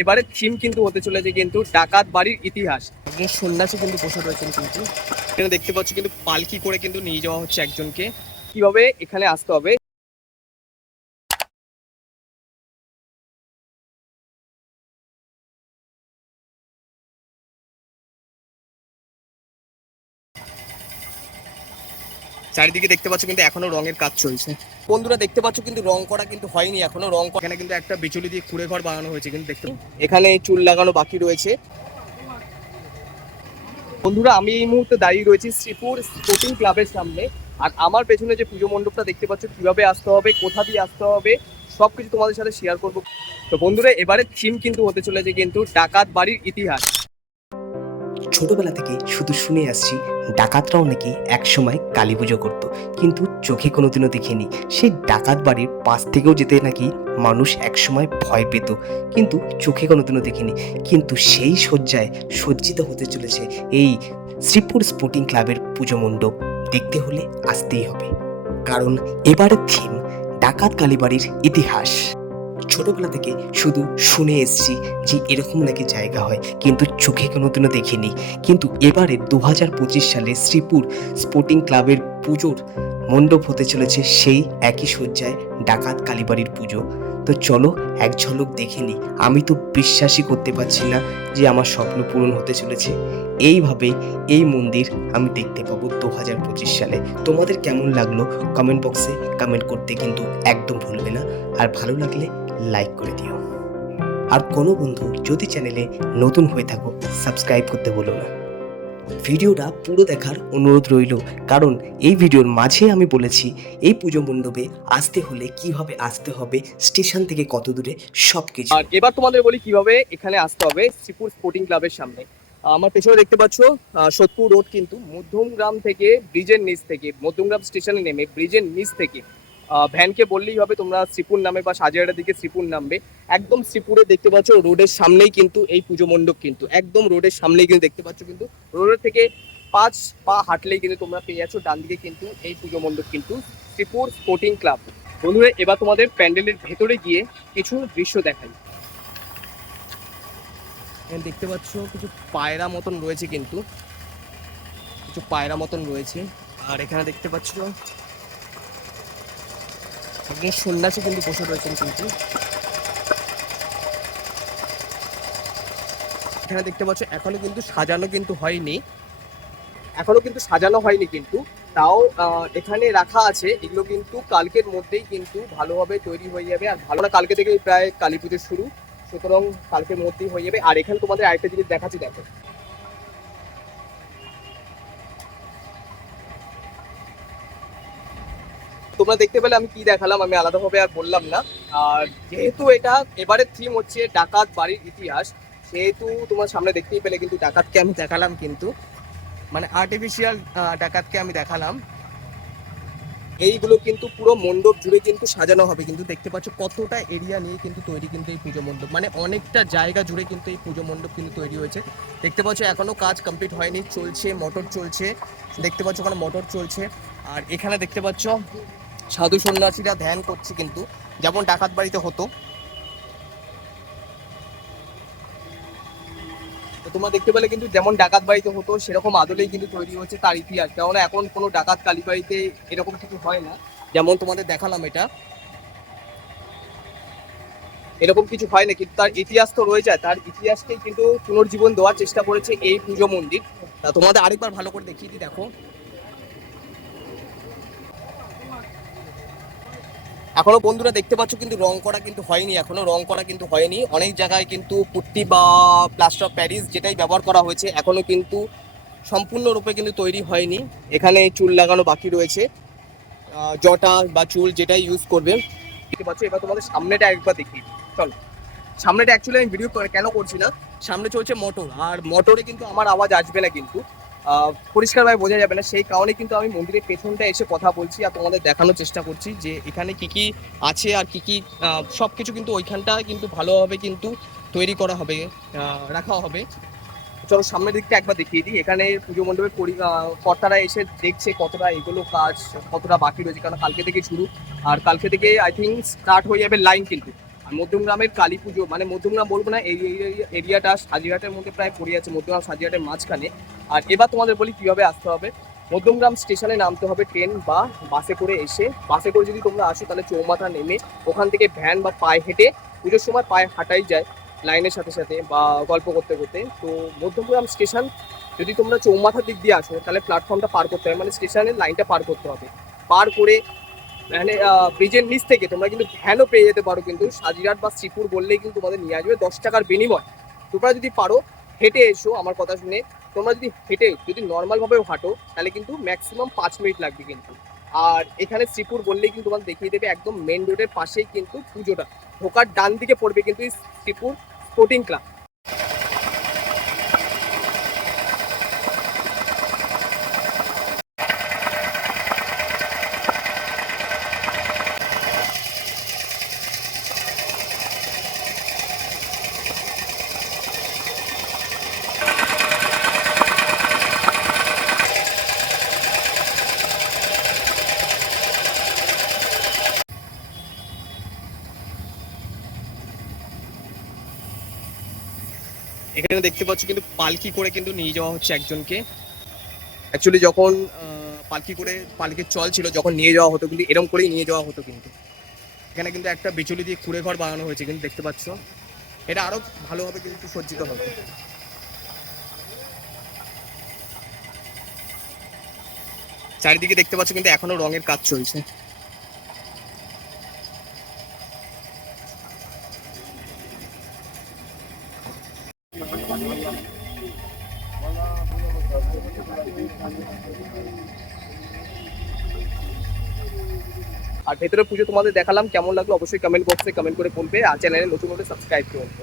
এবারে থিম কিন্তু হতে চলেছে কিন্তু ডাকাত বাড়ির ইতিহাস। একজন সন্ন্যাসী কিন্তু বসে রয়েছেন কিন্তু। এখানে দেখতে পাচ্ছ কিন্তু পালকি করে কিন্তু নিয়ে যাওয়া হচ্ছে একজনকে। কীভাবে এখানে আসতে হবে? চারিদিকে দেখতে পাচ্ছ কিন্তু এখনও রঙের কাজ চলছে। বন্ধুরা দেখতে পাচ্ছ কিন্তু রং করা কিন্তু হয়নি এখনও, রং এখানে কিন্তু একটা বিচুলি দিয়ে কুড়ে ঘর বানানো হয়েছে কিন্তু দেখতে এখানে চুল লাগানো বাকি রয়েছে। বন্ধুরা, আমি এই মুহূর্তে দাঁড়িয়ে রয়েছি শ্রীপুর স্পোর্টিং ক্লাবের সামনে। আর আমার পেছনে যে পুজো মণ্ডপটা দেখতে পাচ্ছ, কীভাবে আসতে হবে, কোথা দিয়ে আসতে হবে, সবকিছু তোমাদের সাথে শেয়ার করব। তো বন্ধুরা, এবারে থিম কিন্তু হতে চলেছে কিন্তু ডাকাত বাড়ির ইতিহাস। ছোটবেলা থেকে শুধু শুনে আসছি, ডাকাতরাও নাকি একসময় কালী পুজো করতো। কিন্তু চোখে কোনোদিনও দেখিনি। সেই ডাকাত বাড়ির পাশ থেকেও যেতে নাকি মানুষ একসময় ভয় পেত। কিন্তু চোখে কোনোদিনও দেখিনি। কিন্তু সেই শয্যায় সজ্জিত হতে চলেছে এই শ্রীপুর স্পোর্টিং ক্লাবের পুজো মণ্ডপ। দেখতে হলে আসতেই হবে। কারণ এবারের থিম ডাকাত কালীবাড়ির ইতিহাস। ছোটবেলা থেকে শুধু শুনে এসছি যে এরকম নাকি জায়গা হয়, কিন্তু চোখে কোনোদিনও দেখিনি। কিন্তু এবারে দু হাজার পঁচিশ সালে শ্রীপুর স্পোর্টিং ক্লাবের পুজোর মণ্ডপ হতে চলেছে সেই একই শয্যায় ডাকাত কালীবাড়ির পুজো। তো চলো এক ঝলক দেখে নিই আমি তো বিশ্বাসই করতে পারছি না যে আমার স্বপ্ন পূরণ হতে চলেছে। এইভাবে এই মন্দির আমি দেখতে পাবো দু হাজার পঁচিশ সালে। তোমাদের কেমন লাগল কমেন্ট বক্সে কমেন্ট করতে কিন্তু একদম ভুলবে না। আর ভালো লাগলে লাইক করে দিও। আর কোনো বন্ধু যদি চ্যানেলে নতুন হয়ে থাকো সাবস্ক্রাইব করতে বলো না। ভিডিওটা পুরো দেখার অনুরোধ রইল। কারণ এই ভিডিওর মাঝে আমি বলেছি, এই পুজো মণ্ডপে আসতে হলে কীভাবে আসতে হবে, স্টেশন থেকে কত দূরে সব কিছু আর এবার তোমাদের বলি কীভাবে এখানে আসতে হবে শ্রীপুর স্পোর্টিং ক্লাবের সামনে। আমার পেছনে দেখতে পাচ্ছ সোদপুর রোড কিন্তু মধ্যমগ্রাম থেকে ব্রিজের নিচ থেকে, মধ্যমগ্রাম স্টেশনে নেমে ব্রিজের নিচ থেকে ভ্যানকে বললেই হবে তোমরা শ্রীপুর নামে বা সাজিয়াটার দিকে শ্রীপুর নামবে। একদম শ্রীপুরে দেখতে পাচ্ছ রোডের সামনেই কিন্তু এই পুজো মণ্ডপ কিন্তু। একদম রোডের সামনেই কিন্তু দেখতে পাচ্ছ কিন্তু। রোডের থেকে পাঁচ পা হাঁটলেই কিন্তু তোমরা পেয়ে যাচ্ছ, ডান দিকে কিন্তু এই পুজো মণ্ডপ কিন্তু শ্রীপুর স্পোর্টিং ক্লাব। বন্ধুরা, এবার তোমাদের প্যান্ডেলের ভেতরে গিয়ে কিছু দৃশ্য দেখাই। দেখতে পাচ্ছ কিছু পায়রা মতন রয়েছে কিন্তু। কিছু পায়রা মতন রয়েছে। আর এখানে দেখতে পাচ্ছ একজন সন্ন্যাসী কিন্তু বসে রয়েছেন কিন্তু। এখানে দেখতে পাচ্ছ, এখনও কিন্তু সাজানো কিন্তু হয়নি। এখনও কিন্তু সাজানো হয়নি কিন্তু। তাও এখানে রাখা আছে। এগুলো কিন্তু কালকের মধ্যেই কিন্তু ভালোভাবে তৈরি হয়ে যাবে। আর ভালো না, কালকে থেকে প্রায় কালী পুজো শুরু। সুতরাং কালকের মধ্যেই হয়ে যাবে। আর এখানে তোমাদের আরেকটা জিনিস দেখাচ্ছি, দেখো। তোমরা দেখতে পেলে আমি কি দেখালাম, আমি আলাদাভাবে আর বললাম না। আর যেহেতু এটা এবারের থিম হচ্ছে ডাকাত বাড়ির ইতিহাস, সেহেতু তোমার সামনে দেখতেই পেলে কিন্তু ডাকাতকে আমি দেখালাম কিন্তু। মানে আর্টিফিশিয়াল ডাকাতকে আমি দেখালাম। এইগুলো কিন্তু পুরো মণ্ডপ জুড়ে কিন্তু সাজানো হবে, কিন্তু দেখতে পাচ্ছ কতটা এরিয়া নিয়ে কিন্তু তৈরি কিন্তু এই পুজো মণ্ডপ। মানে অনেকটা জায়গা জুড়ে কিন্তু এই পুজো মণ্ডপ কিন্তু তৈরি হয়েছে। দেখতে পাচ্ছ এখনও কাজ কমপ্লিট হয়নি, চলছে মোটর চলছে। দেখতে পাচ্ছ ওখানে মোটর চলছে। আর এখানে দেখতে পাচ্ছ সাধু সন্ন্যাসীরা ধ্যান করছে কিন্তু, যেমন ডাকাত বাড়িতে হতো। তোমরা দেখতে পেলে কিন্তু যেমন ডাকাত বাড়িতে হতো, সেরকম আদলেই কিন্তু তৈরি হচ্ছে তার ইতিহাস। কেননা এখন কোনো ডাকাত কালী বাড়িতে এরকম কিছু হয় না, যেমন তোমাদের দেখালাম এটা। এরকম কিছু হয় না, কিন্তু তার ইতিহাস তো রয়ে যায়। তার ইতিহাসকেই কিন্তু পুনর্জীবন দেওয়ার চেষ্টা করেছে এই পুজো মন্দির। তা তোমাদের আরেকবার ভালো করে দেখিয়ে দিই, দেখো। এখনও বন্ধুরা দেখতে পাচ্ছ কিন্তু রং করা কিন্তু হয়নি, এখনও রং করা কিন্তু হয়নি। অনেক জায়গায় কিন্তু পুট্টি বা প্লাস্টার অফ প্যারিস যেটাই ব্যবহার করা হয়েছে, এখনও কিন্তু সম্পূর্ণরূপে কিন্তু তৈরি হয়নি। এখানে চুল লাগানো বাকি রয়েছে। জটা বা চুল যেটাই ইউজ করবে। দেখতে পাচ্ছ, এবার তোমাদের সামনেটা একবার দেখি চলো, সামনেটা অ্যাকচুয়ালি আমি ভিডিও কেন করছি না? সামনে চলছে মোটর আর মোটরে কিন্তু আমার আওয়াজ আসবে না কিন্তু। পরিষ্কারভাবে বোঝা যাবে না। সেই কারণে কিন্তু আমি মন্দিরের পেছনটা এসে কথা বলছি আর তোমাদের দেখানোর চেষ্টা করছি যে এখানে কি কি আছে আর কি কি সব কিছু কিন্তু ওইখানটা কিন্তু ভালোভাবে কিন্তু তৈরি করা হবে রাখা হবে। চলো সামনের দিকটা একবার দেখিয়ে দিই। এখানে পুজো মণ্ডপের পরি- কর্তারা এসে দেখছে কতটা এগুলো কাজ, কতটা বাকি রয়েছে। কারণ কালকে থেকে শুরু। আর কালকে থেকে আই থিঙ্ক স্টার্ট হয়ে যাবে লাইন কিন্তু। মধ্যমগ্রামের কালী পুজো মানে মধ্যমগ্রাম বলব না, এই এরিয়াটা সাজিরহাটের মধ্যে প্রায় পড়ে আছে, মধ্যমগ্রাম সাজিরহাটের মাঝখানে। আর এবার তোমাদের বলি কীভাবে আসতে হবে। মধ্যমগ্রাম স্টেশনে নামতে হবে ট্রেন বা বাসে করে এসে। বাসে করে যদি তোমরা আসো, তাহলে চৌমাথা নেমে ওখান থেকে ভ্যান বা পায়ে হেঁটে পুজোর সময় পায়ে হাঁটাই যায় লাইনের সাথে সাথে বা গল্প করতে করতে। তো মধ্যমগ্রাম স্টেশন, যদি তোমরা চৌমাথার দিক দিয়ে আসো, তাহলে প্ল্যাটফর্মটা পার করতে হবে মানে স্টেশনের লাইনটা পার করতে হবে। পার করে মানে ব্রিজের নিচ থেকে। তোমরা কিন্তু ভ্যানও পেয়ে যেতে পারো কিন্তু। সাজিরহাট বা শ্রীপুর বললেই কিন্তু তোমাদের নিয়ে আসবে দশ টাকার বিনিময়। তোমরা যদি পারো, হেঁটে এসো আমার কথা শুনে। তোমরা যদি হেঁটে, যদি নর্মালভাবেও হাঁটো, তাহলে কিন্তু ম্যাক্সিমাম পাঁচ মিনিট লাগবে কিন্তু। আর এখানে শ্রীপুর বললেই কিন্তু তোমাদের দেখিয়ে দেবে একদম মেন রোডের পাশেই কিন্তু পুজোটা। ঢোকার ডান দিকে পড়বে কিন্তু শ্রীপুর স্পোর্টিং ক্লাব এখানে দেখতে পাচ্ছ কিন্তু পালকি করে কিন্তু নিয়ে যাওয়া হচ্ছে একজনকে। অ্যাকচুয়ালি যখন পালকি করে, পালকির চল ছিল, যখন নিয়ে যাওয়া হতো কিন্তু এরকম করেই নিয়ে যাওয়া হতো কিন্তু। এখানে কিন্তু একটা বিচুলি দিয়ে কুড়ে ঘর বানানো হয়েছে কিন্তু দেখতে পাচ্ছ। এটা আরও ভালোভাবে কিন্তু সজ্জিত হবে। চারিদিকে দেখতে পাচ্ছ কিন্তু এখনও রঙের কাজ চলছে। আর ভেতরে পুজো তোমাদের দেখালাম, কেমন লাগল অবশ্যই কমেন্ট বক্সে কমেন্ট করে বলবে, আর চ্যানেলে নতুন হলে সাবস্ক্রাইব করবে।